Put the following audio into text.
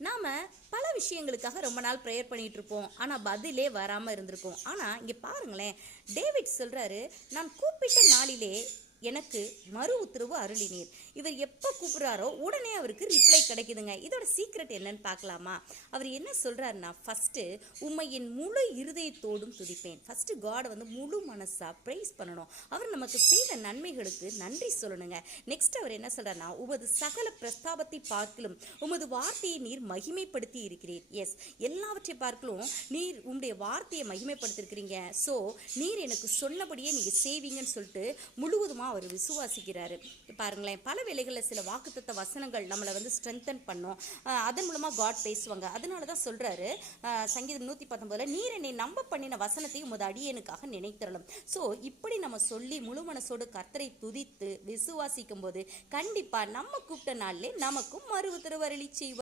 நாம் பல விஷயங்களுக்காக ரொம்ப நாள் ப்ரேயர் பண்ணிகிட்டு இருப்போம், ஆனால் பதிலே வராமல் இருந்திருக்கும். ஆனால் இங்கே பாருங்களேன், டேவிட் சொல்கிறாரு, நான் கூப்பிட்ட நாளிலே எனக்கு மறு உத்தரவு அருளினீர். இவர் எப்போ கூப்பிட்றாரோ உடனே அவருக்கு ரிப்ளை கிடைக்குதுங்க. இதோட சீக்ரெட் என்னன்னு பார்க்கலாமா? அவர் என்ன சொல்கிறாருன்னா, ஃபஸ்ட்டு உம்மை என் முழு இருதயத்தோடும் துதிப்பேன். ஃபஸ்ட்டு காடை முழு மனசாக ப்ரைஸ் பண்ணணும். அவர் நமக்கு செய்த நன்மைகளுக்கு நன்றி சொல்லணுங்க. நெக்ஸ்ட் அவர் என்ன சொல்கிறாருன்னா, உமது சகல பிரஸ்தாபத்தை பார்க்கலும் உமது வார்த்தையை நீர் மகிமைப்படுத்தி இருக்கிறீர். எஸ், எல்லாவற்றை பார்க்கலும் நீர் உம்முடைய வார்த்தையை மகிமைப்படுத்திருக்கிறீங்க. ஸோ நீர் எனக்கு சொன்னபடியே நீங்கள் செய்வீங்கன்னு சொல்லிட்டு முழுவதுமாக அவர் விசுவாசிக்கிறாரு. பாருங்களேன், பல வேளைகளில் சில வாக்குத்தத்த வசனங்கள் நம்மளை ஸ்ட்ரென்தன் பண்ணோம். அதன் மூலமாக காட் பேசுவாங்க. அதனால தான் சொல்கிறாரு சங்கீதம் 119, நீர் என்னை நம்ப பண்ணின வசனத்தை உமது அடியேனுக்காக நினைத்தரலும். ஸோ இப்படி நம்ம சொல்லி முழு மனசோடு கர்த்தரை துதித்து விசுவாசிக்கும் போது கண்டிப்பாக நம்ம கூப்பிட்ட நாளிலே நமக்கும் மறு உத்தரவு அருளி செய்வார்.